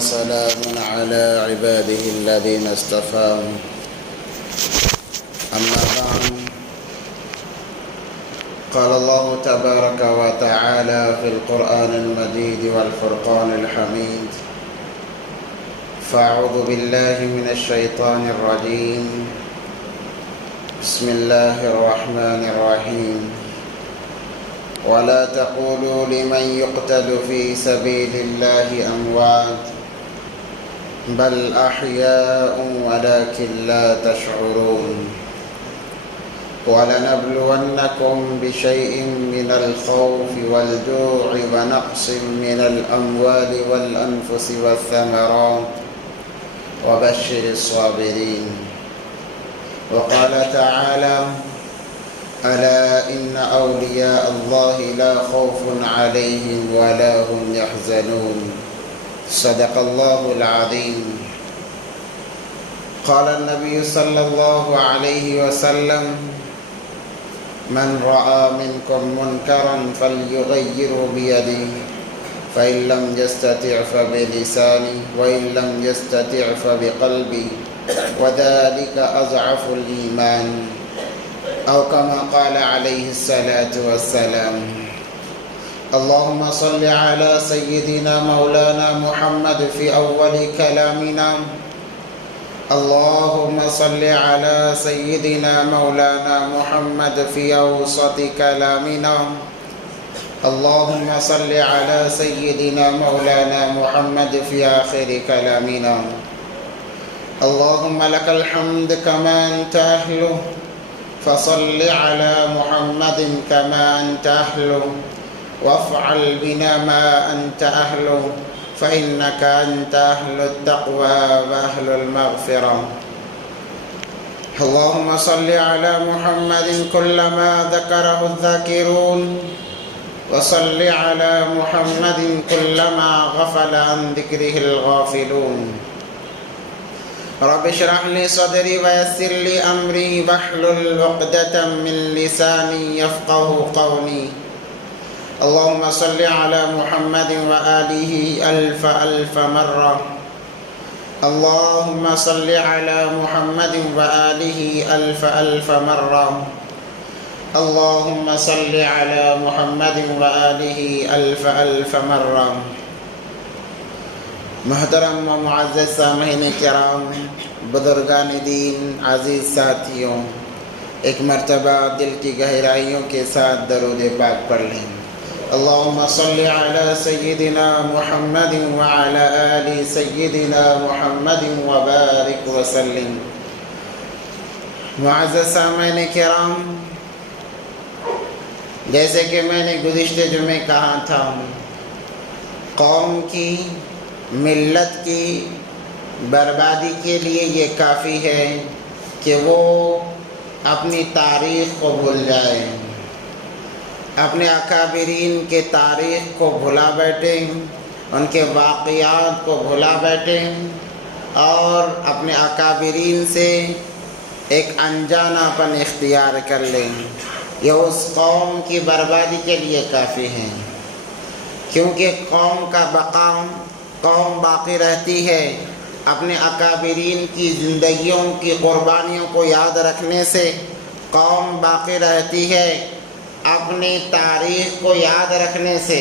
وسلام على عباده الذين اصطفى أما بعد قال الله تبارك وتعالى في القرآن المجيد والفرقان الحميد فأعوذ بالله من الشيطان الرجيم بسم الله الرحمن الرحيم ولا تقولوا لمن يقتل في سبيل الله أموات بل أحياء ولكن لا تشعرون ولنبلونكم بشيء من الخوف والجوع ونقص من الأموال والأنفس والثمرات وبشر الصابرين وقال تعالى ألا إن أولياء الله لا خوف عليهم ولا هم يحزنون صدق الله العظيم قال النبي صلى الله عليه وسلم من رأى منكم منكرا فليغيره بيده فإن لم يستطع فبلسانه وإن لم يستطع فبقلبه وذلك أضعف الإيمان أو كما قال عليه الصلاة والسلام اللهم صل على سيدنا مولانا محمد في أول كلامنا اللهم صل على سيدنا مولانا محمد في أوسط كلامنا اللهم صل على سيدنا مولانا محمد في آخر كلامنا اللهم لك الحمد كما أنت أهله فصل على محمد كما أنت أهله وافعل بنا ما أنت أهله فإنك أنت أهل التقوى وأهل المغفرة اللهم صل على محمد كلما ذكره الذاكرون وصل على محمد كلما غفل عن ذكره الغافلون رب اشرح لي صدري ويسر لي أمري واحلل عقدة من لساني يفقه قولي اللهم صل على محمد وآله ألف ألف مرة اللهم صل على محمد وآله ألف ألف مرة اللهم صل على محمد وآله ألف ألف مرة محترم و معزز سامعین کرام، بزرگان دین، عزیز ساتھیوں، ایک مرتبہ دل کی گہرائیوں کے ساتھ درود پاک پڑھ لیں۔ اللہم صلی علی سیدنا محمد وعلی آل سیدنا محمد وبارک وسلم۔ معزز سامعین کرام، جیسے کہ میں نے گزشتہ جمعے کہا تھا، قوم کی، ملت کی بربادی کے لیے یہ کافی ہے کہ وہ اپنی تاریخ کو بھول جائے، اپنے اکابرین کے تاریخ کو بھلا بیٹھیں، ان کے واقعات کو بھلا بیٹھیں اور اپنے اکابرین سے ایک انجانہ پن اختیار کر لیں۔ یہ اس قوم کی بربادی کے لیے کافی ہے، کیونکہ قوم کا بقا، قوم باقی رہتی ہے اپنے اکابرین کی زندگیوں کی قربانیوں کو یاد رکھنے سے، قوم باقی رہتی ہے اپنی تاریخ کو یاد رکھنے سے۔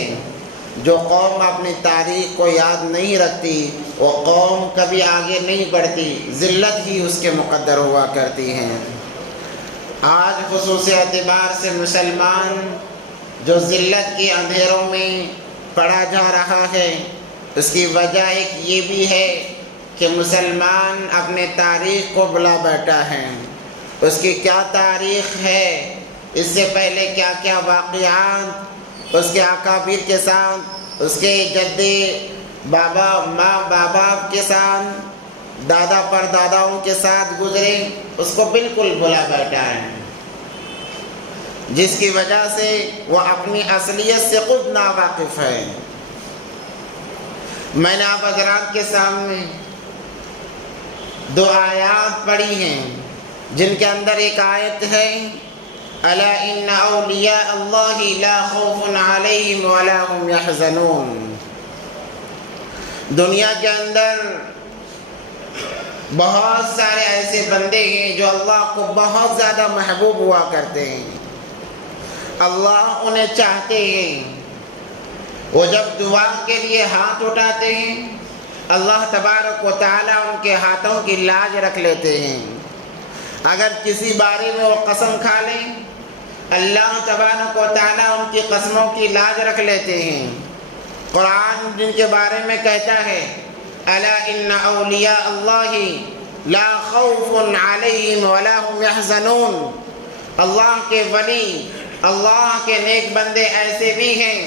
جو قوم اپنی تاریخ کو یاد نہیں رکھتی وہ قوم کبھی آگے نہیں بڑھتی، ذلت ہی اس کے مقدر ہوا کرتی ہیں۔ آج خصوصی اعتبار سے مسلمان جو ذلت کے اندھیروں میں پڑا جا رہا ہے، اس کی وجہ ایک یہ بھی ہے کہ مسلمان اپنے تاریخ کو بھلا بیٹھا ہے۔ اس کی کیا تاریخ ہے، اس سے پہلے کیا کیا واقعات اس کے اکابر کے ساتھ، اس کے جد بابا، ماں بابا کے ساتھ، دادا پر داداؤں کے ساتھ گزرے، اس کو بالکل بھلا بیٹھا ہے، جس کی وجہ سے وہ اپنی اصلیت سے خود ناواقف ہے۔ میں نے آپ حضرات کے سامنے دو آیات پڑھی ہیں، جن کے اندر ایک آیت ہے الا ان اولیاء اللہ لا خوف علیہم ولا هم یحزنون۔ دنیا کے اندر بہت سارے ایسے بندے ہیں جو اللہ کو بہت زیادہ محبوب ہوا کرتے ہیں، اللہ انہیں چاہتے ہیں۔ وہ جب دعا کے لیے ہاتھ اٹھاتے ہیں، اللہ تبارک و تعالیٰ ان کے ہاتھوں کی لاج رکھ لیتے ہیں۔ اگر کسی بارے میں وہ قسم کھا لیں، اللہ تبارک و تعالیٰ ان کی قسموں کی لاج رکھ لیتے ہیں۔ قرآن جن کے بارے میں کہتا ہے الا ان اولیاء اللہ لا خوف علیہم ولا هم يحزنون، اللہ کے ولی، اللہ کے نیک بندے ایسے بھی ہیں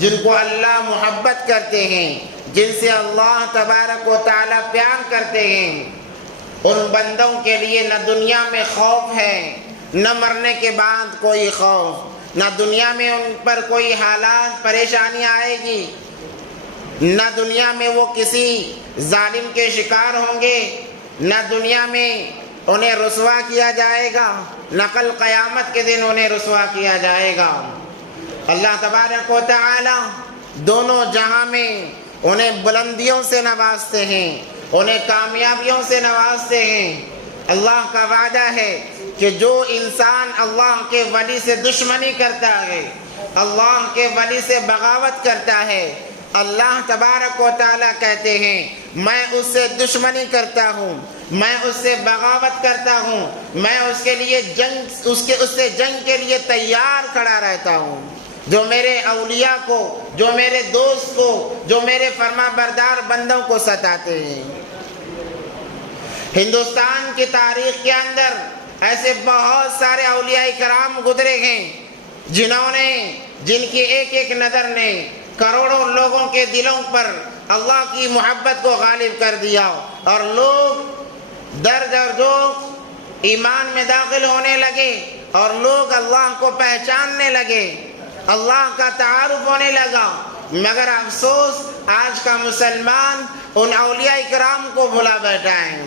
جن کو اللہ محبت کرتے ہیں، جن سے اللہ تبارک و تعالیٰ پیار کرتے ہیں۔ ان بندوں کے لیے نہ دنیا میں خوف ہے، نہ مرنے کے بعد کوئی خوف، نہ دنیا میں ان پر کوئی حالات پریشانی آئے گی، نہ دنیا میں وہ کسی ظالم کے شکار ہوں گے، نہ دنیا میں انہیں رسوا کیا جائے گا، نہ کل قیامت کے دن انہیں رسوا کیا جائے گا۔ اللہ تبارک و تعالی دونوں جہاں میں انہیں بلندیوں سے نوازتے ہیں، انہیں کامیابیوں سے نوازتے ہیں۔ اللہ کا وعدہ ہے کہ جو انسان اللہ کے ولی سے دشمنی کرتا ہے، اللہ کے ولی سے بغاوت کرتا ہے، اللہ تبارک و تعالیٰ کہتے ہیں میں اس سے دشمنی کرتا ہوں، میں اس سے بغاوت کرتا ہوں، میں اس کے لیے اس سے جنگ کے لیے تیار کھڑا رہتا ہوں۔ جو میرے اولیاء کو، جو میرے دوست کو، جو میرے فرما بردار بندوں کو ستاتے ہیں۔ ہندوستان کی تاریخ کے اندر ایسے بہت سارے اولیاء کرام گزرے ہیں جن کی ایک ایک نظر نے کروڑوں لوگوں کے دلوں پر اللہ کی محبت کو غالب کر دیا، اور لوگ در جو ایمان میں داخل ہونے لگے، اور لوگ اللہ کو پہچاننے لگے، اللہ کا تعارف ہونے لگا۔ مگر افسوس آج کا مسلمان ان اولیاء کرام کو بھلا بیٹھا ہے۔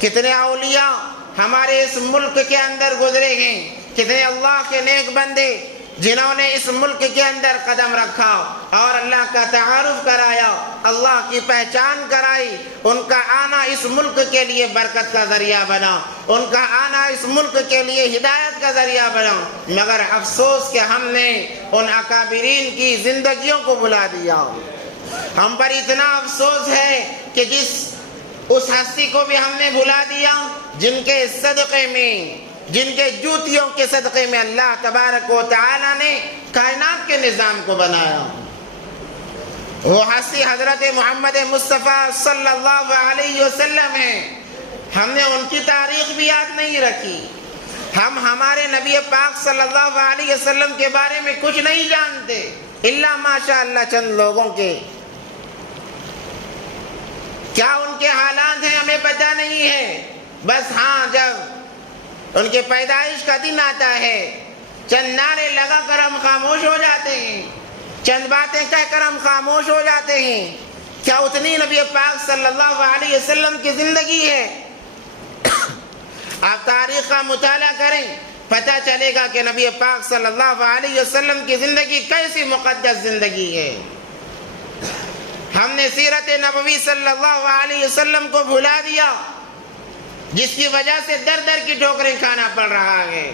کتنے اولیاء ہمارے اس ملک کے اندر گزرے ہیں، کتنے اللہ کے نیک بندے جنہوں نے اس ملک کے اندر قدم رکھا اور اللہ کا تعارف کرایا، اللہ کی پہچان کرائی۔ ان کا آنا اس ملک کے لیے برکت کا ذریعہ بنا، ان کا آنا اس ملک کے لیے ہدایت کا ذریعہ بنا۔ مگر افسوس کہ ہم نے ان اکابرین کی زندگیوں کو بھلا دیا۔ ہم پر اتنا افسوس ہے کہ اس ہستی کو بھی ہم نے بھلا دیا جن کے صدقے میں، جن کے جوتیوں کے صدقے میں اللہ تبارک و تعالی نے کائنات کے نظام کو بنایا۔ وہ ہستی حضرت محمد مصطفیٰ صلی اللہ علیہ وسلم ہیں۔ ہم نے ان کی تاریخ بھی یاد نہیں رکھی، ہم ہمارے نبی پاک صلی اللہ علیہ وسلم کے بارے میں کچھ نہیں جانتے الا ماشاء اللہ چند لوگوں کے۔ کیا ان کے حالات ہیں ہمیں پتہ نہیں ہے، بس ہاں جب ان کے پیدائش کا دن آتا ہے چند نعرے لگا کر ہم خاموش ہو جاتے ہیں، چند باتیں کہہ کر ہم خاموش ہو جاتے ہیں۔ کیا اتنی نبی پاک صلی اللہ علیہ وسلم کی زندگی ہے؟ آپ تاریخ کا مطالعہ کریں، پتہ چلے گا کہ نبی پاک صلی اللہ علیہ وسلم کی زندگی کیسی مقدس زندگی ہے۔ ہم نے سیرت نبوی صلی اللہ علیہ وسلم کو بھلا دیا، جس کی وجہ سے در در کی ٹھوکریں کھانا پڑ رہا ہے۔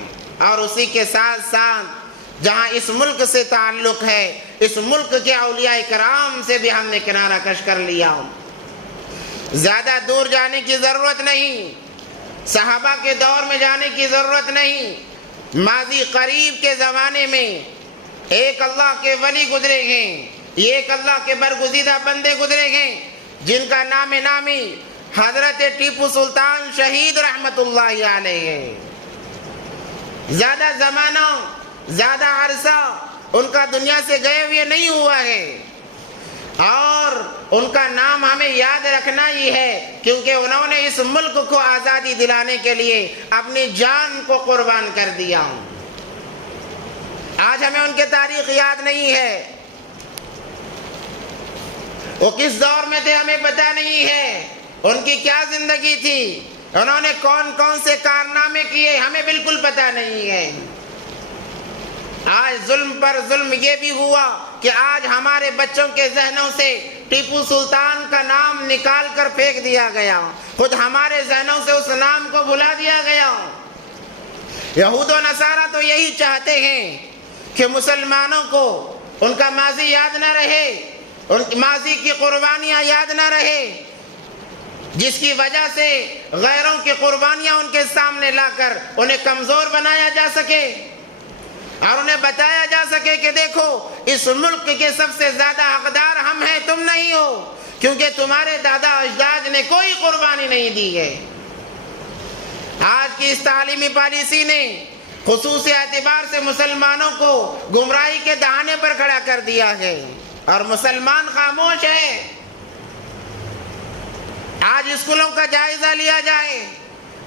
اور اسی کے ساتھ ساتھ جہاں اس ملک سے تعلق ہے، اس ملک کے اولیاء کرام سے بھی ہم نے کنارہ کش کر لیا۔ زیادہ دور جانے کی ضرورت نہیں، صحابہ کے دور میں جانے کی ضرورت نہیں، ماضی قریب کے زمانے میں ایک اللہ کے ولی گزرے ہیں، یہ ایک اللہ کے برگزیدہ بندے گزرے ہیں جن کا نام نامی حضرت ٹیپو سلطان شہید رحمت اللہ علیہ ہے۔ زیادہ زمانہ، زیادہ عرصہ ان کا دنیا سے گئے ہوئے نہیں ہوا ہے، اور ان کا نام ہمیں یاد رکھنا ہی ہے، کیونکہ انہوں نے اس ملک کو آزادی دلانے کے لیے اپنی جان کو قربان کر دیا۔ آج ہمیں ان کی تاریخ یاد نہیں ہے، وہ کس دور میں تھے ہمیں پتہ نہیں ہے، ان کی کیا زندگی تھی، انہوں نے کون کون سے کارنامے کیے ہمیں بالکل پتہ نہیں ہے۔ آج ظلم پر ظلم یہ بھی ہوا کہ آج ہمارے بچوں کے ذہنوں سے ٹیپو سلطان کا نام نکال کر پھینک دیا گیا، خود ہمارے ذہنوں سے اس نام کو بھلا دیا گیا۔ یہود و نصارہ تو یہی چاہتے ہیں کہ مسلمانوں کو ان کا ماضی یاد نہ رہے، ان کی ماضی کی قربانیاں یاد نہ رہے، جس کی وجہ سے غیروں کی قربانیاں ان کے سامنے لا کر انہیں کمزور بنایا جا سکے اور انہیں بتایا جا سکے کہ دیکھو اس ملک کے سب سے زیادہ حقدار ہم ہیں، تم نہیں ہو، کیونکہ تمہارے دادا اجداد نے کوئی قربانی نہیں دی ہے۔ آج کی اس تعلیمی پالیسی نے خصوصی اعتبار سے مسلمانوں کو گمراہی کے دہانے پر کھڑا کر دیا ہے اور مسلمان خاموش ہے۔ آج اسکولوں کا جائزہ لیا جائے،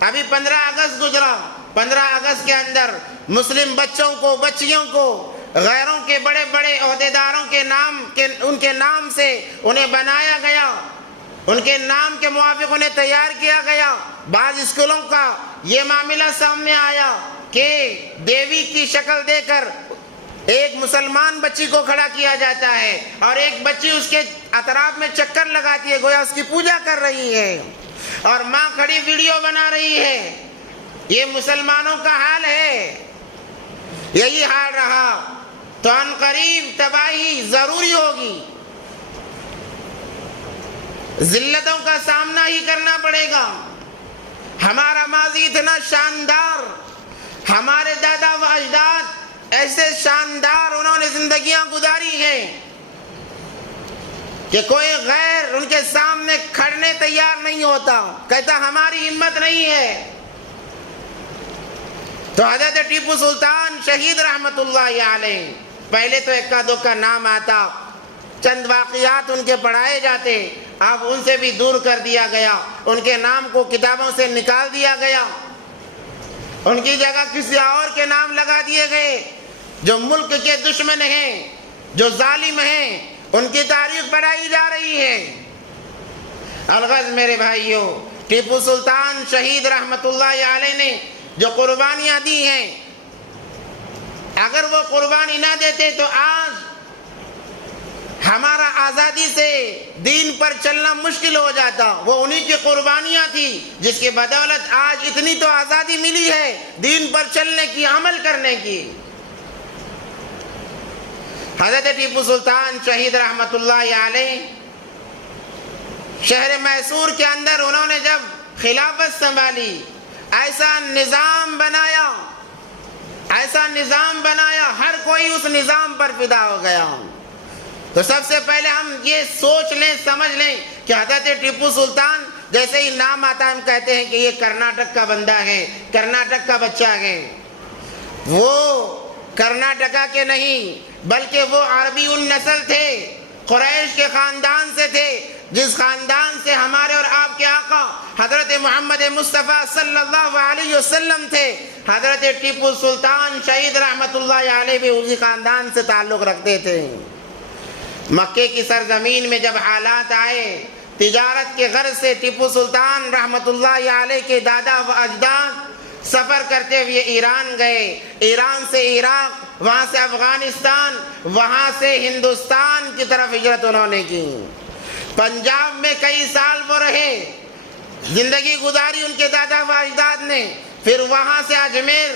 ابھی 15 اگست گزرا، 15 اگست کے اندر مسلم بچوں کو، بچیوں کو غیروں کے بڑے بڑے عہدیداروں کے نام ان کے نام سے انہیں بنایا گیا، ان کے نام کے موافق انہیں تیار کیا گیا۔ بعض اسکولوں کا یہ معاملہ سامنے آیا کہ دیوی کی شکل دے کر ایک مسلمان بچی کو کھڑا کیا جاتا ہے اور ایک بچی اس کے اطراف میں چکر لگاتی ہے، گویا اس کی پوجا کر رہی ہے، اور ماں کھڑی ویڈیو بنا رہی ہے۔ یہ مسلمانوں کا حال ہے۔ یہی حال رہا تو ان قریب تباہی ضروری ہوگی، ذلتوں کا سامنا ہی کرنا پڑے گا۔ ہمارا ماضی اتنا شاندار، ہمارے دادا و اجداد ایسے شاندار انہوں نے زندگیاں گزاری ہیں کہ کوئی غیر ان کے سامنے کھڑنے تیار نہیں ہوتا، کہتا ہماری ہمت نہیں ہے۔ تو حضرت ٹیپو سلطان شہید رحمت اللہ علیہ، پہلے تو ایک دو کا نام آتا، چند واقعات ان کے پڑھائے جاتے، اب ان سے بھی دور کر دیا گیا، ان کے نام کو کتابوں سے نکال دیا گیا، ان کی جگہ کسی اور کے نام لگا دیے گئے۔ جو ملک کے دشمن ہیں، جو ظالم ہیں، ان کی تاریخ پڑھائی جا رہی ہے۔ الغرض میرے بھائیوں، ٹیپو سلطان شہید رحمت اللہ علیہ نے جو قربانیاں دی ہیں، اگر وہ قربانی نہ دیتے تو آج ہمارا آزادی سے دین پر چلنا مشکل ہو جاتا۔ وہ انہی کی قربانیاں تھی جس کی بدولت آج اتنی تو آزادی ملی ہے دین پر چلنے کی، عمل کرنے کی۔ حضرت ٹیپو سلطان شہید رحمت اللہ علیہ شہر میسور کے اندر انہوں نے جب خلافت سنبھالی، ایسا نظام بنایا، ہر کوئی اس نظام پر فدا ہو گیا۔ تو سب سے پہلے ہم یہ سوچ لیں، سمجھ لیں کہ حضرت ٹیپو سلطان جیسے ہی نام آتا ہے ہم کہتے ہیں کہ یہ کرناٹک کا بندہ ہے، کرناٹک کا بچہ ہے۔ وہ کرناٹکا کے نہیں بلکہ وہ عربی النسل تھے، قریش کے خاندان سے تھے، جس خاندان سے ہمارے اور آپ کے آقا حضرت محمد مصطفیٰ صلی اللہ علیہ وسلم تھے۔ حضرت ٹیپو سلطان شہید رحمت اللہ علیہ بھی اسی خاندان سے تعلق رکھتے تھے۔ مکے کی سرزمین میں جب حالات آئے، تجارت کے غرض سے ٹیپو سلطان رحمت اللہ علیہ کے دادا و اجداد سفر کرتے ہوئے ایران گئے، ایران سے عراق، وہاں سے افغانستان، وہاں سے ہندوستان کی طرف ہجرت انہوں نے کی۔ پنجاب میں کئی سال وہ رہے، زندگی گزاری ان کے دادا و اجداد نے، پھر وہاں سے اجمیر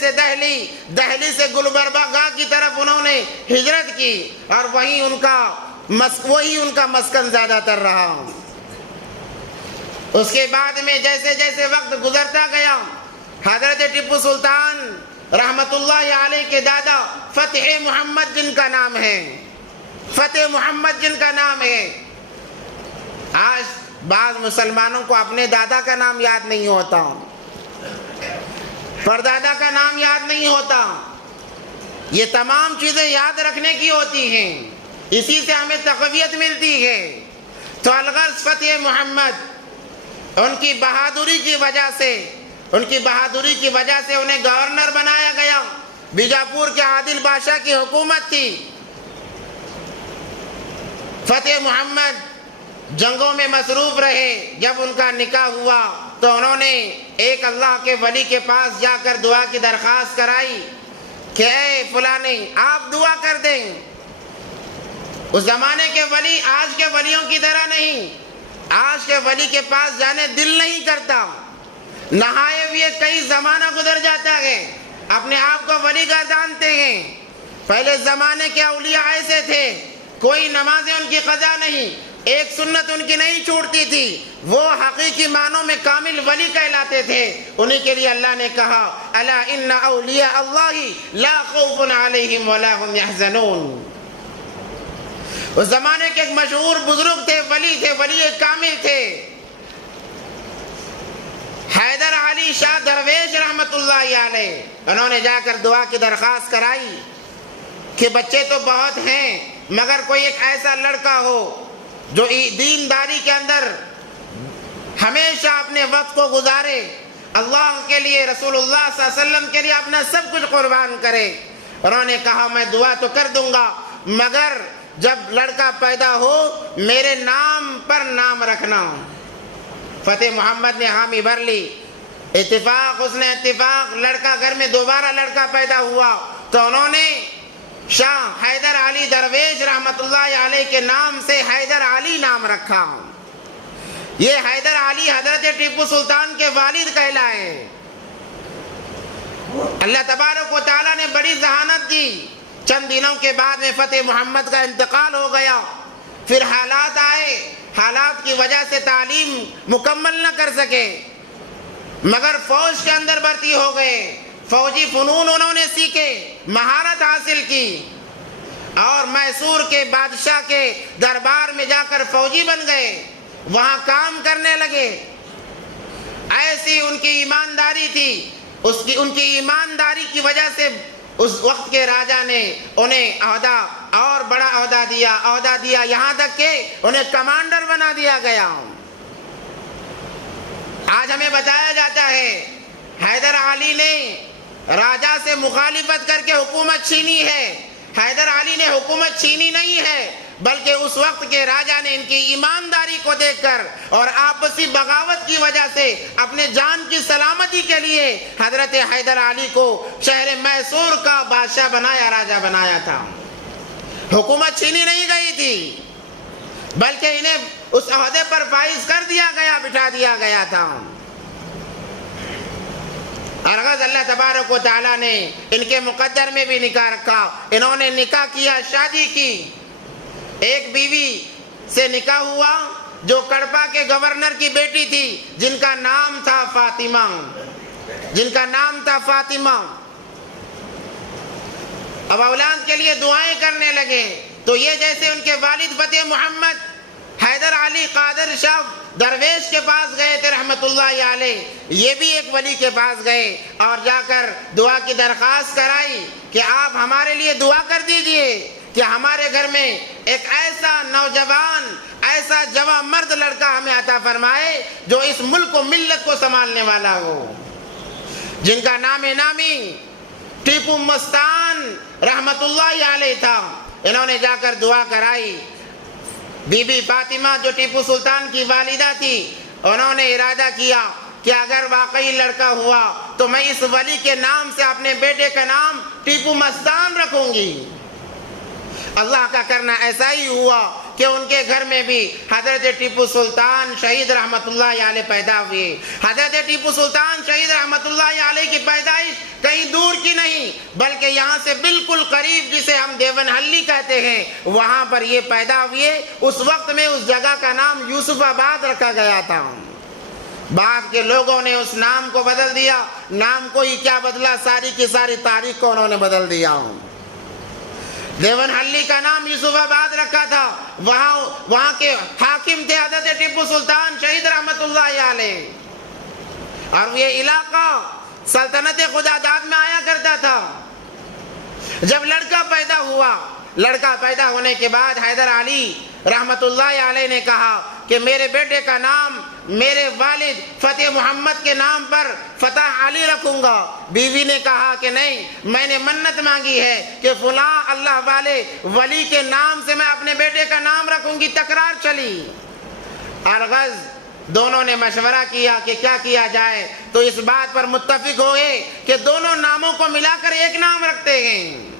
سے دہلی سے گلبرگہ کی طرف انہوں نے ہجرت کی، اور وہی ان کا مسکن زیادہ تر رہا۔ اس کے بعد میں جیسے جیسے وقت گزرتا گیا، حضرت ٹیپو سلطان رحمت اللہ علیہ کے دادا فتح محمد جن کا نام ہے، آج بعض مسلمانوں کو اپنے دادا کا نام یاد نہیں ہوتا، پردادا کا نام یاد نہیں ہوتا۔ یہ تمام چیزیں یاد رکھنے کی ہوتی ہیں، اسی سے ہمیں تقویت ملتی ہے۔ تو الغرض فتح محمد، ان کی بہادری کی وجہ سے انہیں گورنر بنایا گیا۔ بیجاپور کے عادل بادشاہ کی حکومت تھی۔ فتح محمد جنگوں میں مصروف رہے۔ جب ان کا نکاح ہوا تو انہوں نے ایک اللہ کے ولی کے پاس جا کر دعا کی درخواست کرائی کہ اے فلانے آپ دعا کر دیں۔ اس زمانے کے ولی آج کے ولیوں کی طرح نہیں. آج کے ولی کے پاس جانے دل نہیں کرتا. نہائے ہوئے کئی زمانہ گزر جاتا ہے، اپنے آپ کو ولی گردانتے ہیں. پہلے زمانے کے اولیاء ایسے تھے، کوئی نمازیں ان کی قضا نہیں، ایک سنت ان کی نہیں چھوٹتی تھی. وہ حقیقی معنوں میں کامل ولی کہلاتے تھے. انہی کے لیے اللہ نے کہا الا ان اولیاء اللہ لا خوف علیہم ولا هم يحزنون. اس زمانے کے ایک مشہور بزرگ تھے، ولی کامل تھے، حیدر علی شاہ درویش رحمت اللہ علیہ. انہوں نے جا کر دعا کی درخواست کرائی کہ بچے تو بہت ہیں مگر کوئی ایک ایسا لڑکا ہو جو دینداری کے اندر ہمیشہ اپنے وقت کو گزارے، اللہ کے لیے، رسول اللہ صلی اللہ علیہ وسلم کے لیے اپنا سب کچھ قربان کرے. انہوں نے کہا میں دعا تو کر دوں گا مگر جب لڑکا پیدا ہو میرے نام پر نام رکھنا. فتح محمد نے حامی بھر لی. اتفاق اس نے اتفاق، لڑکا گھر میں دوبارہ لڑکا پیدا ہوا تو انہوں نے شاہ حیدر علی درویش رحمت اللہ علیہ کے نام سے حیدر علی نام رکھا. یہ حیدر علی حضرت ٹیپو سلطان کے والد کہلائے. اللہ تبارک و تعالیٰ نے بڑی ذہانت دی. چند دنوں کے بعد میں فتح محمد کا انتقال ہو گیا. پھر حالات آئے، حالات کی وجہ سے تعلیم مکمل نہ کر سکے مگر فوج کے اندر بھرتی ہو گئے. فوجی فنون انہوں نے سیکھے، مہارت حاصل کی اور میسور کے بادشاہ کے دربار میں جا کر فوجی بن گئے، وہاں کام کرنے لگے. ایسی ان کی ایمانداری تھی، ان کی ایمانداری کی وجہ سے اس وقت کے راجا نے انہیں عہدہ اور بڑا عہدہ دیا یہاں تک کہ انہیں کمانڈر بنا دیا گیا. آج ہمیں بتایا جاتا ہے حیدر علی نے راجا سے مخالفت کر کے حکومت چھینی ہے. حیدر علی نے حکومت چھینی نہیں ہے بلکہ اس وقت کے راجا نے ان کی ایمانداری کو دیکھ کر اور آپسی بغاوت کی وجہ سے اپنے جان کی سلامتی کے لیے حضرت حیدر علی کو شہر میسور کا بادشاہ بنایا، راجا بنایا تھا. حکومت چھینی نہیں گئی تھی بلکہ انہیں اس عہدے پر فائز کر دیا گیا، بٹھا دیا گیا تھا. ارغز اللہ تبارک و تعالیٰ نے ان کے مقدر میں بھی نکاح رکھا. انہوں نے نکاح کیا، شادی کی. ایک بیوی سے نکاح ہوا جو کڑپا کے گورنر کی بیٹی تھی جن کا نام تھا فاطمہ. اب اولاد کے لیے دعائیں کرنے لگے تو یہ جیسے ان کے والد فتح محمد حیدر علی قادر شاہ درویش کے پاس گئے تھے رحمت اللہ علیہ، یہ بھی ایک ولی کے پاس گئے اور جا کر دعا کی درخواست کرائی کہ آپ ہمارے لیے دعا کر دیجئے کہ ہمارے گھر میں ایک ایسا نوجوان، ایسا جوان مرد لڑکا ہمیں عطا فرمائے جو اس ملک و ملت کو سنبھالنے والا ہو. جن کا نام نامی ٹیپو مستان رحمت اللہ علیہ تھا. انہوں نے جا کر دعا کرائی. بی بی فاطمہ جو ٹیپو سلطان کی والدہ تھی، انہوں نے ارادہ کیا کہ اگر واقعی لڑکا ہوا تو میں اس ولی کے نام سے اپنے بیٹے کا نام ٹیپو مستان رکھوں گی. اللہ کا کرنا ایسا ہی ہوا کہ ان کے گھر میں بھی حضرت ٹیپو سلطان شہید رحمت اللہ علیہ پیدا ہوئے. حضرت ٹیپو سلطان شہید رحمت اللہ علیہ کی پیدائش کہیں دور کی نہیں بلکہ یہاں سے بالکل قریب، جسے ہم دیون حلی کہتے ہیں، وہاں پر یہ پیدا ہوئے. اس وقت میں اس جگہ کا نام یوسف آباد رکھا گیا تھا. بعد کے لوگوں نے اس نام کو بدل دیا. نام کو ہی کیا بدلا، ساری کی ساری تاریخ کو انہوں نے بدل دیا. دیون حلی کا نام یوسف آباد رکھا تھا. وہاں کے حاکم تھے حضرت ٹیپو سلطان شہید رحمت اللہ علیہ. اور یہ علاقہ سلطنت خدا داد میں آیا کرتا تھا. جب لڑکا پیدا ہوا، لڑکا پیدا ہونے کے بعد حیدر علی رحمت اللہ علیہ نے کہا کہ میرے بیٹے کا نام میرے والد فتح محمد کے نام پر فتح علی رکھوں گا. بیوی نے کہا کہ نہیں، میں نے منت مانگی ہے کہ فلاں اللہ والے ولی کے نام سے میں اپنے بیٹے کا نام رکھوں گی. تکرار چلی. ارغز دونوں نے مشورہ کیا کہ کیا کیا جائے تو اس بات پر متفق ہوئے کہ دونوں ناموں کو ملا کر ایک نام رکھتے ہیں.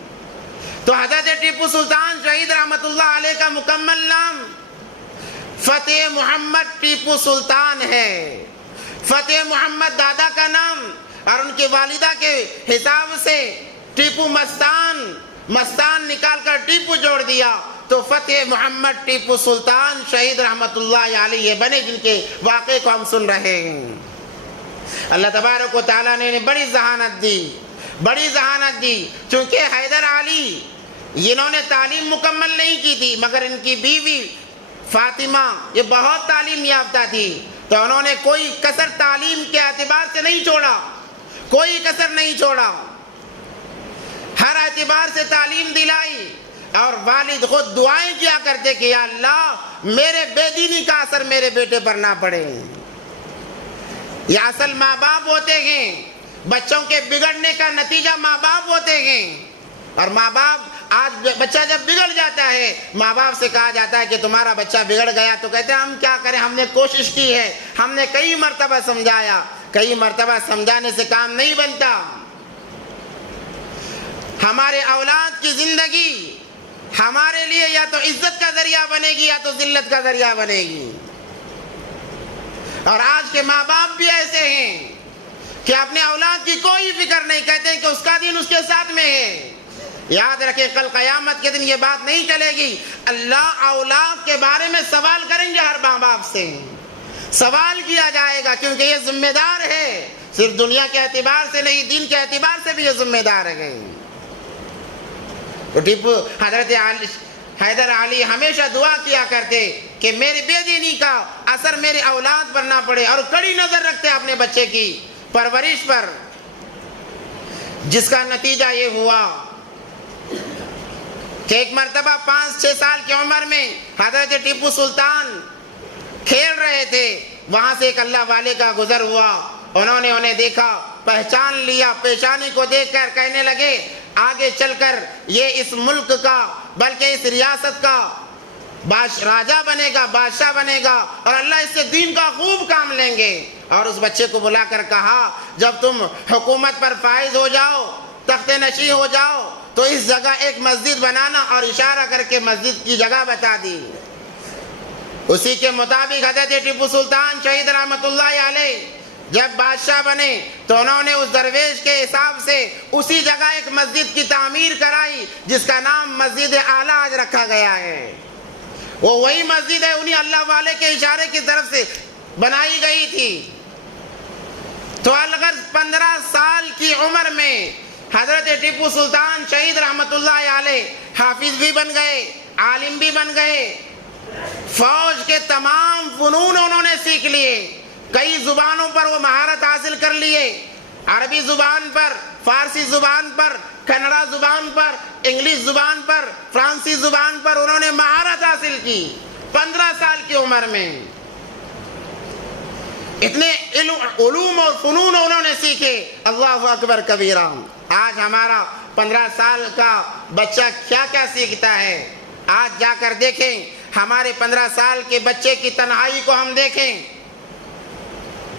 تو حضرت ٹیپو سلطان شہید رحمت اللہ علیہ کا مکمل نام فتح محمد ٹیپو سلطان ہے۔ فتح محمد دادا کا نام، اور ان کی والدہ کے حساب سے ٹیپو مستان نکال کر ٹیپو جوڑ دیا، تو فتح محمد ٹیپو سلطان شہید رحمت اللہ علیہ بنے، جن کے واقعے کو ہم سن رہے ہیں۔ اللہ تبارک و تعالیٰ نے بڑی ذہانت دی، چونکہ حیدر علی انہوں نے تعلیم مکمل نہیں کی تھی، مگر ان کی بیوی فاطمہ یہ بہت تعلیم یافتہ تھی، تو انہوں نے کوئی کسر تعلیم کے اعتبار سے نہیں چھوڑا، کوئی کسر نہیں چھوڑا، ہر اعتبار سے تعلیم دلائی، اور والد خود دعائیں کیا کرتے کہ یا اللہ میرے بے دینی کا اثر میرے بیٹے پر نہ پڑے۔ یہ اصل ماں باپ ہوتے ہیں، بچوں کے بگڑنے کا نتیجہ ماں باپ ہوتے ہیں، اور ماں باپ آج بچہ جب بگڑ جاتا ہے، ماں باپ سے کہا جاتا ہے کہ تمہارا بچہ بگڑ گیا، تو کہتے ہیں ہم کیا کریں، ہم نے کوشش کی ہے، ہم نے کئی مرتبہ سمجھایا، کئی مرتبہ سمجھانے سے کام نہیں بنتا۔ ہمارے اولاد کی زندگی ہمارے لیے یا تو عزت کا ذریعہ بنے گی یا تو ذلت کا ذریعہ بنے گی، اور آج کے ماں باپ بھی ایسے ہیں کہ اپنے اولاد کی کوئی فکر نہیں، کہتے ہیں کہ اس کا دین اس کے ساتھ میں ہے۔ یاد رکھیں کل قیامت کے دن یہ بات نہیں چلے گی، اللہ اولاد کے بارے میں سوال کریں گے، ہر ماں باپ سے سوال کیا جائے گا، کیونکہ یہ ذمہ دار ہے، صرف دنیا کے اعتبار سے نہیں، دین کے اعتبار سے بھی یہ ذمہ دار ہے۔ تو ٹیپو حضرت حیدر علی ہمیشہ دعا کیا کرتے کہ میری بے دینی کا اثر میرے اولاد پر نہ پڑے، اور کڑی نظر رکھتے اپنے بچے کی پرورش پر، جس کا نتیجہ یہ ہوا کہ ایک مرتبہ 5-6 سال کی عمر میں حضرت ٹیپو سلطان کھیل رہے تھے، وہاں سے ایک اللہ والے کا گزر ہوا، انہوں نے انہیں دیکھا، پہچان لیا، پیشانی کو دیکھ کر کہنے لگے آگے چل کر یہ اس ملک کا بلکہ اس ریاست کا راجہ بنے گا، بادشاہ بنے گا، اور اللہ اس سے دین کا خوب کام لیں گے۔ اور اس بچے کو بلا کر کہا جب تم حکومت پر فائز ہو جاؤ، تخت نشین ہو جاؤ، تو اس جگہ ایک مسجد بنانا، اور اشارہ کر کے مسجد کی جگہ بتا دی۔ اسی کے مطابق حضرت ٹیپو سلطان شہید رحمت اللہ علیہ جب بادشاہ بنے تو انہوں نے اس درویش کے حساب سے اسی جگہ ایک مسجد کی تعمیر کرائی، جس کا نام مسجد اعلیٰ آج رکھا گیا ہے۔ وہ وہی مسجد ہے، انہی اللہ والے کے اشارے کی طرف سے بنائی گئی تھی۔ تو الغرض 15 سال کی عمر میں حضرت ٹیپو سلطان شہید رحمت اللہ علیہ حافظ بھی بن گئے، عالم بھی بن گئے، فوج کے تمام فنون انہوں نے سیکھ لیے، کئی زبانوں پر وہ مہارت حاصل کر لیے، عربی زبان پر، فارسی زبان پر، کنڑا زبان پر، انگلش زبان پر، فرانسی زبان پر انہوں نے مہارت حاصل کی 15 سال کی عمر میں۔ اتنے علوم اور فنون انہوں نے سیکھے، اللہ اکبر کبیرہ۔ آج ہمارا 15 سال کا بچہ کیا کیا سیکھتا ہے، آج جا کر دیکھیں، ہمارے 15 سال کے بچے کی تنہائی کو ہم دیکھیں،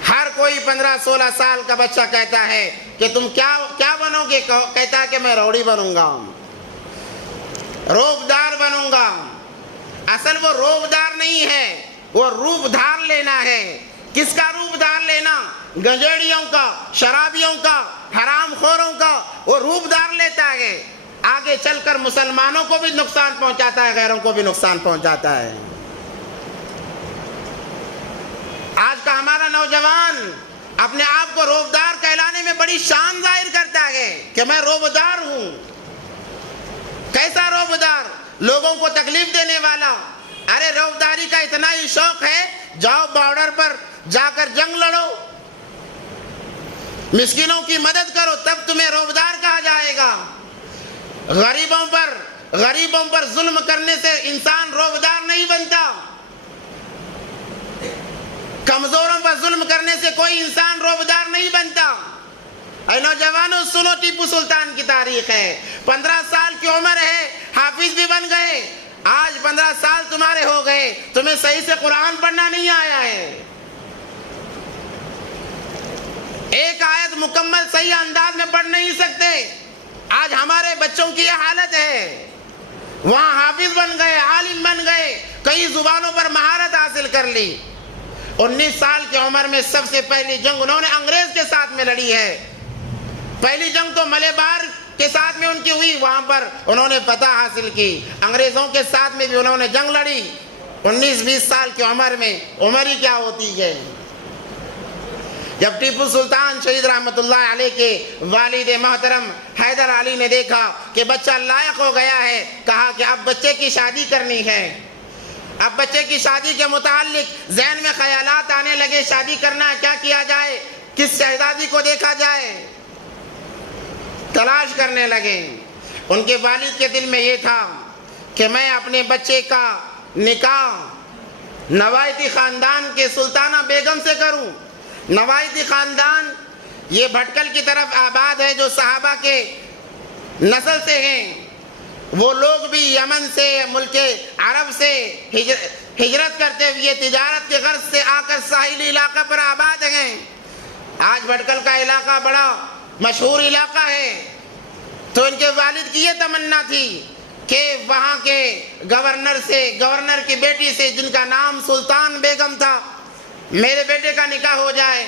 ہر کوئی 15-16 سال کا بچہ کہتا ہے کہ تم کیا بنو گے، کہتا ہے کہ میں روڑی بنوں گا، روبدار بنوں گا۔ اصل وہ روبدار نہیں ہے، وہ روپ دھار لینا ہے۔ کس کا روپ دھار لینا؟ گنجیڑیوں کا، شرابیوں کا، حرام خوروں کا وہ روپ دھار لیتا ہے، آگے چل کر مسلمانوں کو بھی نقصان پہنچاتا ہے، غیروں کو بھی نقصان پہنچاتا ہے۔ آج کا ہمارا نوجوان اپنے آپ کو روبدار کہلانے میں بڑی شان ظاہر کرتا ہے کہ میں روبدار ہوں۔ کیسا روبدار؟ لوگوں کو تکلیف دینے والا۔ ارے روبداری کا اتنا ہی شوق ہے، جاؤ بارڈر پر جا کر جنگ لڑو، مسکینوں کی مدد کرو، تب تمہیں روبدار کہا جائے گا۔ غریبوں پر ظلم کرنے سے انسان روبدار نہیں بنتا، کمزوروں پر ظلم کرنے سے کوئی انسان روبدار نہیں بنتا۔ اے نوجوانوں سنو، ٹیپو سلطان کی تاریخ ہے، 15 سال کی عمر ہے، حافظ بھی بن گئے۔ آج 15 سال تمہارے ہو گئے، تمہیں صحیح سے قرآن پڑھنا نہیں آیا ہے، ایک آیت مکمل صحیح انداز میں پڑھ نہیں سکتے، آج ہمارے بچوں کی یہ حالت ہے، وہاں حافظ بن گئے، عالم بن گئے، کئی زبانوں پر مہارت حاصل کر لی۔ 19 سال کی عمر میں سب سے پہلی جنگ انہوں نے انگریز کے ساتھ میں لڑی ہے۔ پہلی جنگ تو ملیبار کے ساتھ میں ان کی ہوئی، وہاں پر انہوں نے فتح حاصل کی۔ انگریزوں کے ساتھ میں بھی انہوں نے جنگ لڑی 19-20 سال کی عمر میں۔ عمر ہی کیا ہوتی ہے؟ جب ٹیپو سلطان شہید رحمت اللہ علیہ کے والد محترم حیدر علی نے دیکھا کہ بچہ لائق ہو گیا ہے، کہا کہ اب بچے کی شادی کرنی ہے۔ اب بچے کی شادی کے متعلق ذہن میں خیالات آنے لگے، شادی کرنا ہے، کیا کیا جائے، کس شہزادی کو دیکھا جائے، تلاش کرنے لگے۔ ان کے والد کے دل میں یہ تھا کہ میں اپنے بچے کا نکاح نوائتی خاندان کے سلطانہ بیگم سے کروں۔ نوائتی خاندان یہ بھٹکل کی طرف آباد ہے، جو صحابہ کے نسل سے ہیں۔ وہ لوگ بھی یمن سے، ملک عرب سے ہجرت کرتے ہوئے تجارت کے غرض سے آ کر ساحلی علاقہ پر آباد ہیں۔ آج بھٹکل کا علاقہ بڑا مشہور علاقہ ہے۔ تو ان کے والد کی یہ تمنا تھی کہ وہاں کے گورنر کی بیٹی سے، جن کا نام سلطان بیگم تھا، میرے بیٹے کا نکاح ہو جائے۔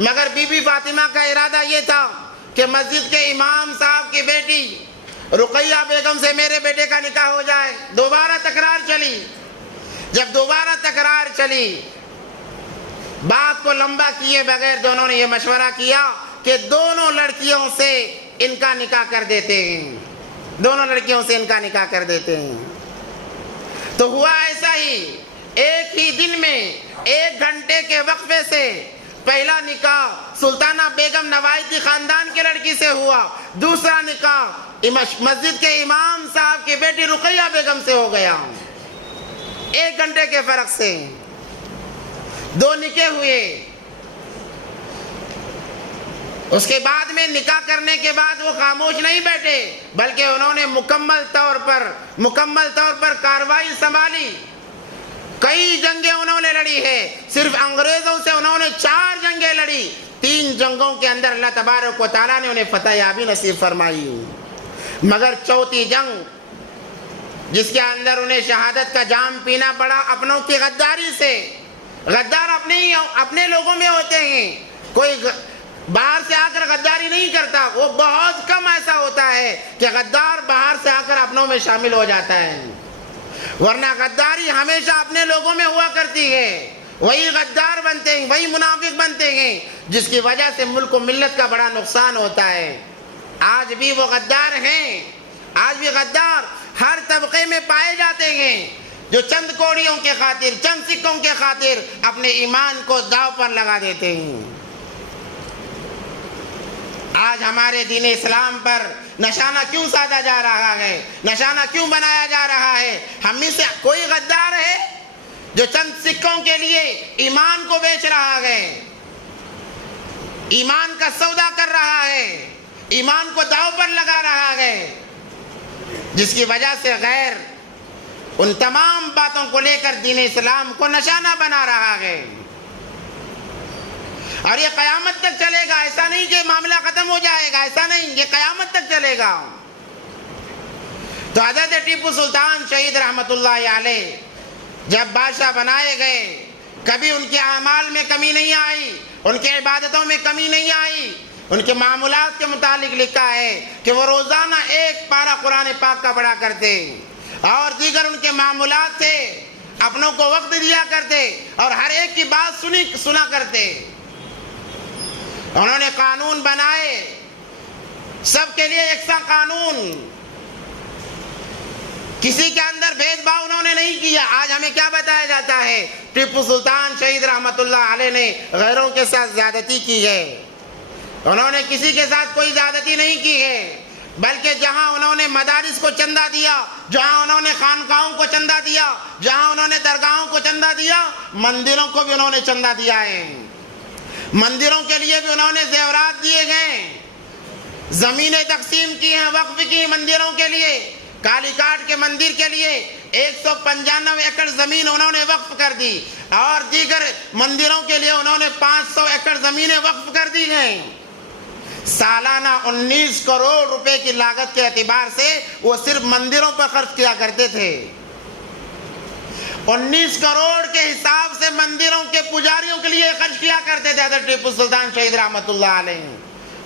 مگر بی بی فاطمہ کا ارادہ یہ تھا کہ مسجد کے امام صاحب کی بیٹی رقیہ بیگم سے میرے بیٹے کا نکاح ہو جائے۔ دوبارہ تکرار چلی۔ جب دوبارہ تکرار چلی، بات کو لمبا کیے بغیر دونوں نے یہ مشورہ کیا کہ دونوں لڑکیوں سے ان کا نکاح کر دیتے ہیں، دونوں لڑکیوں سے ان کا نکاح کر دیتے ہیں۔ تو ہوا ایسا ہی، ایک ہی دن میں 1 گھنٹے کے وقفے سے پہلا نکاح سلطانہ بیگم نوائتی خاندان کی لڑکی سے ہوا، دوسرا نکاح مسجد کے امام صاحب کی بیٹی رقیہ بیگم سے ہو گیا۔ 1 گھنٹے کے فرق سے 2 نکاح ہوئے۔ اس کے بعد میں نکاح کرنے کے بعد وہ خاموش نہیں بیٹھے، بلکہ انہوں نے مکمل طور پر کارروائی سنبھالی۔ کئی جنگیں انہوں نے لڑی ہے، صرف انگریزوں سے انہوں نے 4 جنگیں لڑی۔ 3 جنگوں کے اندر اللہ تبارک و تعالیٰ نے انہیں فتح یابی نصیب فرمائی، مگر چوتھی جنگ، جس کے اندر انہیں شہادت کا جام پینا پڑا اپنوں کی غداری سے۔ غدار اپنے لوگوں میں ہوتے ہیں، کوئی باہر سے آ کر غداری نہیں کرتا۔ وہ بہت کم ایسا ہوتا ہے کہ غدار باہر سے آ کر اپنوں میں شامل ہو جاتا ہے، ورنہ غداری ہمیشہ اپنے لوگوں میں ہوا کرتی ہے۔ وہی غدار بنتے ہیں، وہی منافق بنتے ہیں، جس کی وجہ سے ملک و ملت کا بڑا نقصان ہوتا ہے۔ آج بھی وہ غدار ہیں، آج بھی غدار ہر طبقے میں پائے جاتے ہیں، جو چند کوڑیوں کے خاطر، چند سکوں کے خاطر اپنے ایمان کو داؤ پر لگا دیتے ہیں۔ آج ہمارے دین اسلام پر نشانہ کیوں سادا جا رہا ہے، نشانہ کیوں بنایا جا رہا ہے؟ ہم میں سے کوئی غدار ہے جو چند سکوں کے لیے ایمان کو بیچ رہا ہے، ایمان کا سودا کر رہا ہے، ایمان کو داؤ پر لگا رہا ہے، جس کی وجہ سے غیر ان تمام باتوں کو لے کر دین اسلام کو نشانہ بنا رہا ہے؟ اور یہ قیامت تک چلے گا۔ ایسا نہیں کہ معاملہ ختم ہو جائے گا، ایسا نہیں، یہ قیامت تک چلے گا۔ تو حضرت ٹیپو سلطان شہید رحمت اللہ علیہ جب بادشاہ بنائے گئے، کبھی ان کے اعمال میں کمی نہیں آئی، ان کے عبادتوں میں کمی نہیں آئی۔ ان کے معمولات کے متعلق لکھا ہے کہ وہ روزانہ 1 پارہ قرآن پاک کا پڑھا کرتے، اور دیگر ان کے معمولات تھے، اپنوں کو وقت دیا کرتے اور ہر ایک کی بات سنا کرتے۔ انہوں نے قانون بنائے، سب کے لیے یکساں قانون، کسی کے اندر بھید بھاؤ انہوں نے نہیں کیا۔ آج ہمیں کیا بتایا جاتا ہے؟ ٹیپو سلطان شہید رحمت اللہ علیہ نے غیروں کے ساتھ زیادتی کی ہے۔ انہوں نے کسی کے ساتھ کوئی زیادتی نہیں کی ہے، بلکہ جہاں انہوں نے مدارس کو چندہ دیا، جہاں انہوں نے خانقاہوں کو چندہ دیا، جہاں انہوں نے درگاہوں کو چندہ دیا، مندروں کو بھی انہوں نے چندہ دیا ہے۔ مندروں کے لیے بھی انہوں نے زیورات دیے گئے، زمینیں تقسیم کی ہیں، وقف کی مندروں کے لیے۔ کالی کاٹ کے مندر کے لیے 195 ایکڑ زمین انہوں نے وقف کر دی، اور دیگر مندروں کے لیے انہوں نے 500 ایکڑ زمینیں وقف کر دی ہیں۔ سالانہ 19 کروڑ روپے کی لاگت کے اعتبار سے وہ صرف مندروں پر خرچ کیا کرتے تھے۔ 19 کروڑ کے حساب سے مندروں کے پجاریوں کے لیے خرچ کیا کرتے تھے حضرت ٹیپو سلطان شہید رحمۃ اللہ علیہ۔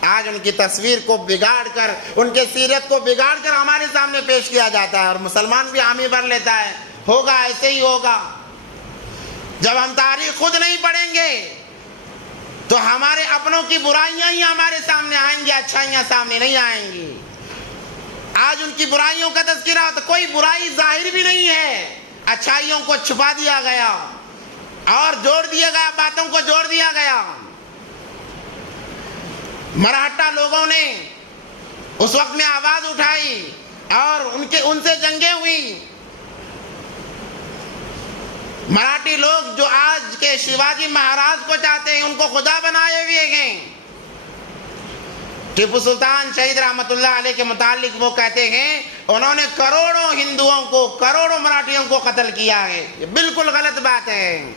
آج ان کی تصویر کو بگاڑ کر، ان کے سیرت کو بگاڑ کر ہمارے سامنے پیش کیا جاتا ہے، اور مسلمان بھی حامی بھر لیتا ہے، ہوگا ایسے ہی ہوگا۔ جب ہم تاریخ خود نہیں پڑھیں گے تو ہمارے اپنوں کی برائیاں ہی ہمارے سامنے آئیں گی، اچھائیاں سامنے نہیں آئیں گی۔ آج ان کی برائیوں کا تذکرہ ہوتا، کوئی برائی ظاہر بھی نہیں ہے، اچھائیوں کو چھپا دیا گیا اور جوڑ دیا گیا، باتوں کو جوڑ دیا گیا۔ مراٹھا لوگوں نے اس وقت میں آواز اٹھائی اور ان سے جنگیں ہوئی۔ مراٹھی لوگ جو آج کے شیواجی مہاراج کو چاہتے ہیں، ان کو خدا بنائے ہوئے ہیں۔ ٹیپو سلطان شہید رحمۃ اللہ علیہ کے متعلق وہ کہتے ہیں انہوں نے کروڑوں ہندوؤں کو، کروڑوں مراٹھیوں کو قتل کیا ہے۔ یہ بالکل غلط بات ہے۔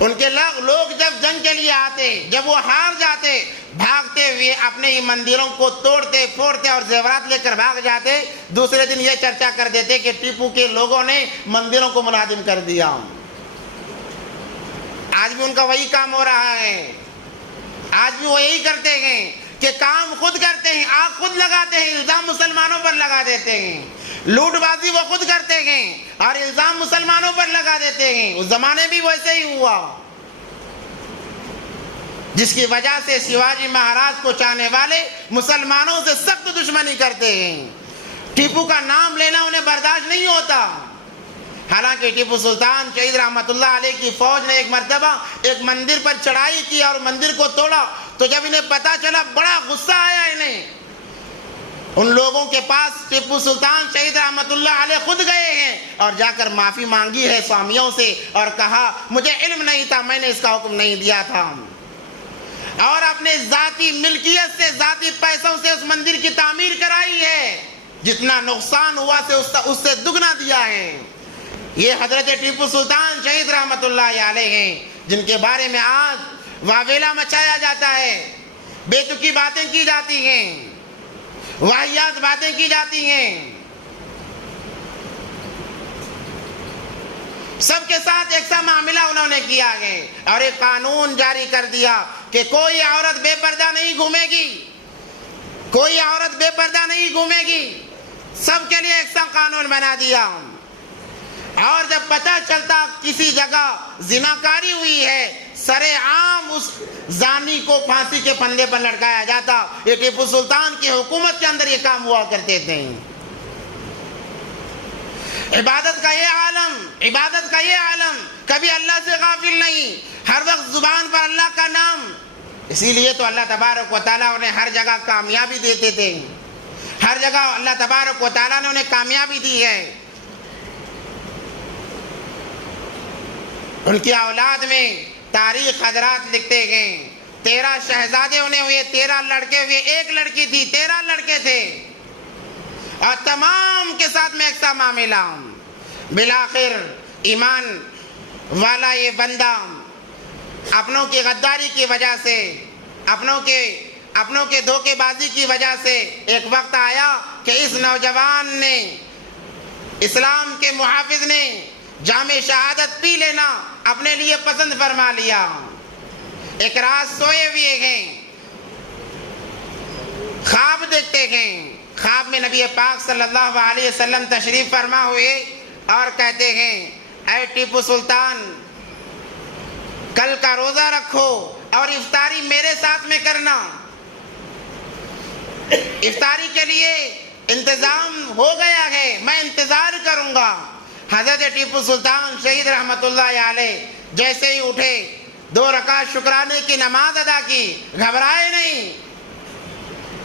ان کے لوگ جب جنگ کے لیے آتے، جب وہ ہار جاتے، بھاگتے ہوئے اپنے ہی مندروں کو توڑتے پھوڑتے اور زیورات لے کر بھاگ جاتے۔ دوسرے دن یہ چرچا کر دیتے کہ ٹیپو کے لوگوں نے مندروں کو منہدم کر دیا۔ آج بھی ان کا وہی کام ہو رہا ہے، آج بھی وہ یہی کرتے ہیں کہ کام خود کرتے ہیں، آگ خود لگاتے ہیں، الزام مسلمانوں پر لگا دیتے ہیں۔ لوٹ بازی وہ خود کرتے ہیں اور الزام مسلمانوں پر لگا دیتے ہیں۔ اس زمانے بھی ویسے ہی ہوا، جس کی وجہ سے شیواجی مہاراج کو چاہنے والے مسلمانوں سے سخت دشمنی کرتے ہیں۔ ٹیپو کا نام لینا انہیں برداشت نہیں ہوتا۔ حالانکہ ٹیپو سلطان شہید رحمۃ اللہ علیہ کی فوج نے ایک مرتبہ ایک مندر پر چڑھائی کی اور مندر کو توڑا، تو جب انہیں پتا چلا بڑا غصہ آیا انہیں۔ ان لوگوں کے پاس ٹیپو سلطان شہید رحمۃ اللہ علیہ خود گئے ہیں اور جا کر معافی مانگی ہے سوامیوں سے اور کہا مجھے علم نہیں تھا، میں نے اس کا حکم نہیں دیا تھا، اور اپنے ذاتی ملکیت سے، ذاتی پیسوں سے اس مندر کی تعمیر کرائی ہے۔ جتنا نقصان ہوا اس سے دگنا دیا ہے۔ یہ حضرت ٹیپو سلطان شہید رحمۃ اللہ علیہ ہیں، جن کے بارے میں آج واویلا مچایا جاتا ہے، بے تکی باتیں کی جاتی ہیں، واہیات باتیں کی جاتی ہیں۔ سب کے ساتھ ایک سا معاملہ انہوں نے کیا ہے اور ایک قانون جاری کر دیا کہ کوئی عورت بے پردہ نہیں گھومے گی، کوئی عورت بے پردہ نہیں گھومے گی، سب کے لیے ایک سا قانون بنا دیا۔ اور جب پتہ چلتا کسی جگہ زناکاری ہوئی ہے، سرے عام اس زانی کو پھانسی کے پھندے پر لٹکایا جاتا۔ یہ ٹیپو سلطان کی حکومت کے اندر یہ کام ہوا کرتے تھے۔ عبادت کا یہ عالم کبھی اللہ سے غافل نہیں، ہر وقت زبان پر اللہ کا نام۔ اسی لیے تو اللہ تبارک و تعالیٰ انہیں ہر جگہ کامیابی دیتے تھے، ہر جگہ اللہ تبارک و تعالیٰ نے انہیں کامیابی دی ہے۔ ان کی اولاد میں تاریخ حضرات لکھتے ہیں 13 شہزادے انہیں ہوئے، 13 لڑکے ہوئے، ایک لڑکی تھی، 13 لڑکے تھے، اور تمام کے ساتھ میں ایک سا معاملہ۔ بالآخر ایمان والا یہ بندہ اپنوں کی غداری کی وجہ سے، اپنوں کے دھوکے بازی کی وجہ سے ایک وقت آیا کہ اس نوجوان نے، اسلام کے محافظ نے جام شہادت پی لینا اپنے لیے پسند فرما لیا۔ ایک رات سوئے ہوئے ہیں، خواب دیکھتے ہیں، خواب میں نبی پاک صلی اللہ علیہ وسلم تشریف فرما ہوئے اور کہتے ہیں اے ٹیپو سلطان، کل کا روزہ رکھو اور افطاری میرے ساتھ میں کرنا، افطاری کے لیے انتظام ہو گیا ہے، میں انتظار کروں گا۔ حضرت ٹیپو سلطان شہید رحمۃ اللہ علیہ جیسے ہی اٹھے، 2 رکعت شکرانے کی نماز ادا کی، گھبرائے نہیں،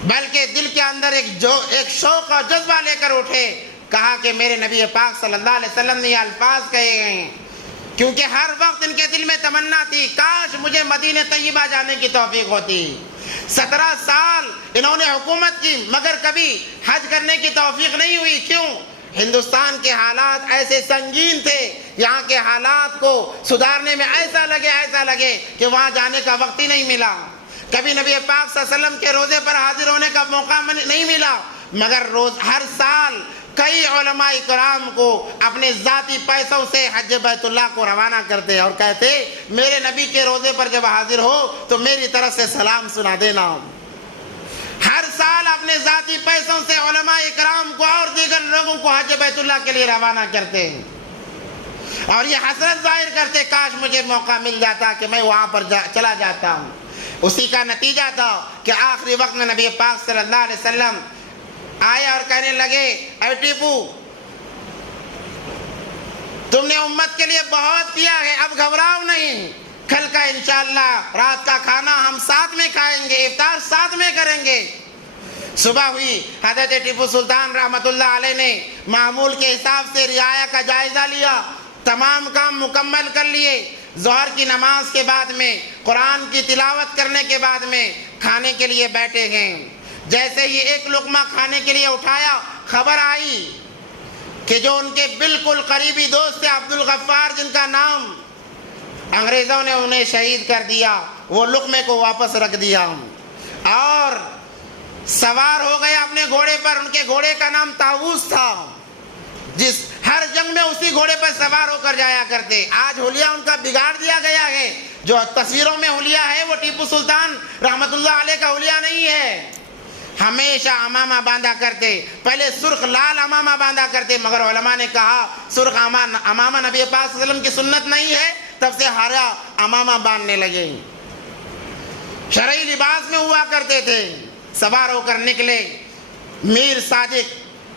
بلکہ دل کے اندر ایک شوق اور جذبہ لے کر اٹھے۔ کہا کہ میرے نبی پاک صلی اللہ علیہ وسلم نے یہ الفاظ کہے ہیں، کیونکہ ہر وقت ان کے دل میں تمنا تھی کاش مجھے مدینہ طیبہ جانے کی توفیق ہوتی۔ 17 سال انہوں نے حکومت کی مگر کبھی حج کرنے کی توفیق نہیں ہوئی۔ کیوں؟ ہندوستان کے حالات ایسے سنگین تھے، یہاں کے حالات کو سدھارنے میں ایسا لگے کہ وہاں جانے کا وقت ہی نہیں ملا۔ کبھی نبی پاک صلی اللہ علیہ وسلم کے روزے پر حاضر ہونے کا موقع نہیں ملا، مگر ہر سال کئی علماء کرام کو اپنے ذاتی پیسوں سے حج بیت اللہ کو روانہ کرتے اور کہتے میرے نبی کے روزے پر جب حاضر ہو تو میری طرف سے سلام سنا دینا۔ ہر سال اپنے ذاتی پیسوں سے علماء کرام کو اور دیگر لوگوں کو حج بیت اللہ کے لیے روانہ کرتے ہیں، اور یہ حسرت ظاہر کرتے کاش مجھے موقع مل جاتا کہ میں وہاں پر چلا جاتا ہوں۔ اسی کا نتیجہ تھا کہ آخری وقت میں نبی پاک صلی اللہ علیہ وسلم آئے اور کہنے لگے اے ٹیپو، تم نے امت کے لیے بہت کیا ہے، اب گھبراؤ نہیں، کل کا انشاءاللہ رات کا کھانا ہم ساتھ میں کھائیں گے، افطار ساتھ میں کریں گے۔ صبح ہوئی، حضرت ٹیپو سلطان رحمت اللہ علیہ نے معمول کے حساب سے رعایا کا جائزہ لیا، تمام کام مکمل کر لیے۔ ظہر کی نماز کے بعد میں قرآن کی تلاوت کرنے کے بعد میں کھانے کے لیے بیٹھے گئے۔ جیسے ہی ایک لقمہ کھانے کے لیے اٹھایا، خبر آئی کہ جو ان کے بالکل قریبی دوست تھے عبدالغفار جن کا نام، انگریزوں نے انہیں شہید کر دیا۔ وہ لقمے کو واپس رکھ دیا اور سوار ہو گئے اپنے گھوڑے پر۔ ان کے گھوڑے کا نام طاووس تھا، جس ہر جنگ میں اسی گھوڑے پر سوار ہو کر جایا کرتے۔ آج حلیہ ان کا بگاڑ دیا گیا ہے، جو تصویروں میں حلیہ ہے وہ ٹیپو سلطان رحمت اللہ علیہ کا حلیہ نہیں ہے۔ ہمیشہ امامہ باندھا کرتے، پہلے سرخ لال امامہ باندھا کرتے، مگر علماء نے کہا سرخ امامہ نبی پاک صلی اللہ علیہ وسلم کی سنت نہیں ہے، تب سے ہرا امامہ باندھنے لگے۔ شرعی لباس میں ہوا کرتے تھے، سوار ہو کر نکلے۔ میر صادق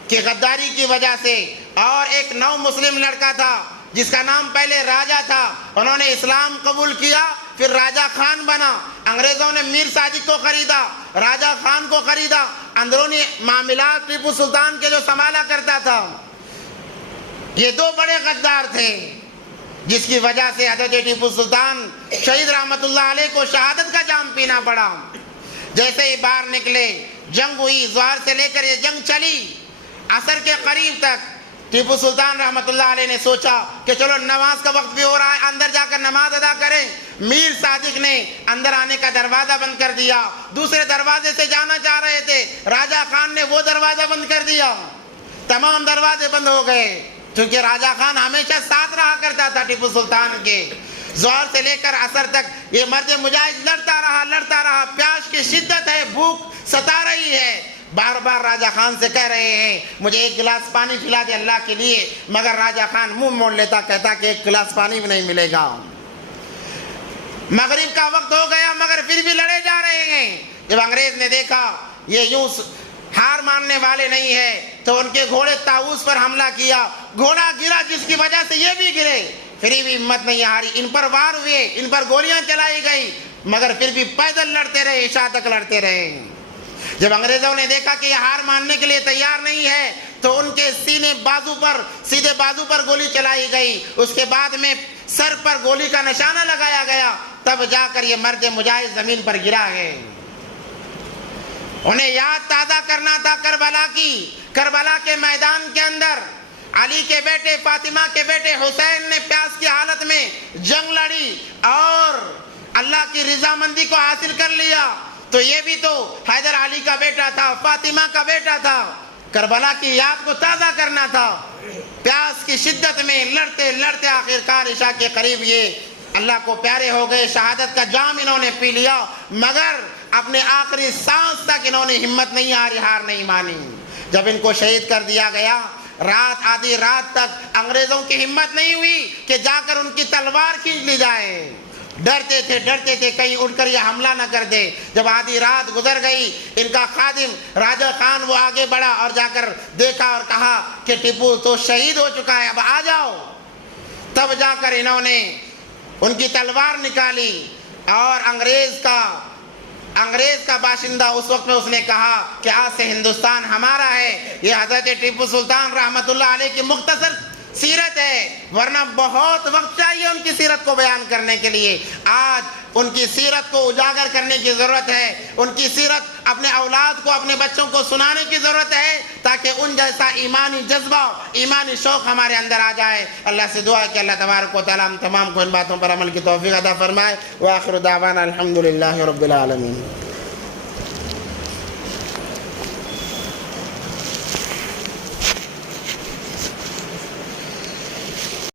کی غداری کی وجہ سے، اور ایک نو مسلم لڑکا تھا جس کا نام پہلے راجہ تھا، انہوں نے اسلام قبول کیا، پھر راجہ خان بنا۔ انگریزوں نے میر صادق کو خریدا، راجہ خان کو خریدا، اندرونی معاملات ٹیپو سلطان کے جو سنبھالا کرتا تھا۔ یہ دو بڑے غدار تھے جس کی وجہ سے حضرت ٹیپو سلطان شہید رحمت اللہ علیہ کو شہادت کا جام پینا پڑا۔ جیسے ہی باہر نکلے، جنگ ہوئی، ظہر سے لے کر یہ جنگ چلی، عصر کے قریب تک ٹیپو سلطان رحمت اللہ علیہ نے سوچا کہ چلو نماز کا وقت بھی ہو رہا ہے، اندر جا کر نماز ادا کریں۔ میر صادق نے اندر آنے کا دروازہ بند کر دیا، دوسرے دروازے سے جانا چاہ رہے تھے، راجہ خان نے وہ دروازہ بند کر دیا، تمام دروازے بند ہو گئے، کیونکہ راجہ خان ہمیشہ ساتھ رہا کرتا تھا ٹیپو سلطان کے۔ ظہر سے لے کر عصر تک یہ مرد مجاہد لڑتا رہا، پیاس کی شدت ہے، بھوک ستا رہی ہے، بار بار راجہ خان سے کہہ رہے ہیں مجھے ایک گلاس پانی پلا دے اللہ کے لیے، مگر راجہ خان منہ موڑ لیتا، کہتا کہ ایک گلاس پانی بھی نہیں ملے گا۔ مغرب کا وقت ہو گیا مگر پھر بھی لڑے جا رہے ہیں۔ جب انگریز نے دیکھا یہ یوں ہار ماننے والے نہیں ہیں تو ان کے گھوڑے طاووس پر حملہ کیا، گھوڑا گرا جس کی وجہ سے یہ بھی گرے، پھر بھی ہمت نہیں ہاری، ان پر وار ہوئے، ان پر گولیاں چلائی گئی، مگر پھر بھی پیدل لڑتے رہے، عشاء تک لڑتے رہے۔ جب انگریزوں نے دیکھا کہ یہ ہار ماننے کے لیے تیار نہیں ہے تو ان کے سیدھے بازو پر گولی چلائی گئی، اس کے بعد میں سر پر گولی کا نشانہ لگایا گیا، تب جا کر یہ مرد مجاہد زمین پر گرا ہے۔ انہیں یاد تازہ کرنا تھا کربلا کے میدان کے اندر علی کے بیٹے، فاطمہ کے بیٹے حسین نے پیاس کی حالت میں جنگ لڑی اور اللہ کی رضامندی کو حاصل کر لیا، تو یہ بھی تو حیدر علی کا بیٹا تھا، فاطمہ کا بیٹا تھا، کربلا کی یاد کو تازہ کرنا تھا۔ پیاس کی شدت میں لڑتے لڑتے آخرکار عشاء کے قریب یہ اللہ کو پیارے ہو گئے، شہادت کا جام انہوں نے پی لیا، مگر اپنے آخری سانس تک انہوں نے ہمت نہیں ہاری، ہار نہیں مانی۔ جب ان کو شہید کر دیا گیا، آدھی رات تک انگریزوں کی ہمت نہیں ہوئی کہ جا کر ان کی تلوار کھینچ لی جائے، ڈرتے تھے کہیں اٹھ کر یہ حملہ نہ کر دے۔ جب آدھی رات گزر گئی، ان کا خادم راجہ خان وہ آگے بڑھا اور جا کر دیکھا اور کہا کہ ٹیپو تو شہید ہو چکا ہے، اب آ جاؤ۔ تب جا کر انہوں نے ان کی تلوار نکالی اور انگریز کا باشندہ اس وقت میں اس نے کہا کہ آج سے ہندوستان ہمارا ہے۔ یہ حضرت ٹیپو سلطان رحمت اللہ علیہ کی مختصر سیرت ہے، ورنہ بہت وقت چاہیے ان کی سیرت کو بیان کرنے کے لیے۔ آج ان کی سیرت کو اجاگر کرنے کی ضرورت ہے، ان کی سیرت اپنے اولاد کو، اپنے بچوں کو سنانے کی ضرورت ہے، تاکہ ان جیسا ایمانی جذبہ، ایمانی شوق ہمارے اندر آ جائے۔ اللہ سے دعا ہے کہ اللہ تبارک و تعالی ہم تمام کو ان باتوں پر عمل کی توفیق عطا فرمائے۔ وآخر دعوانا الحمدللہ رب العالمین۔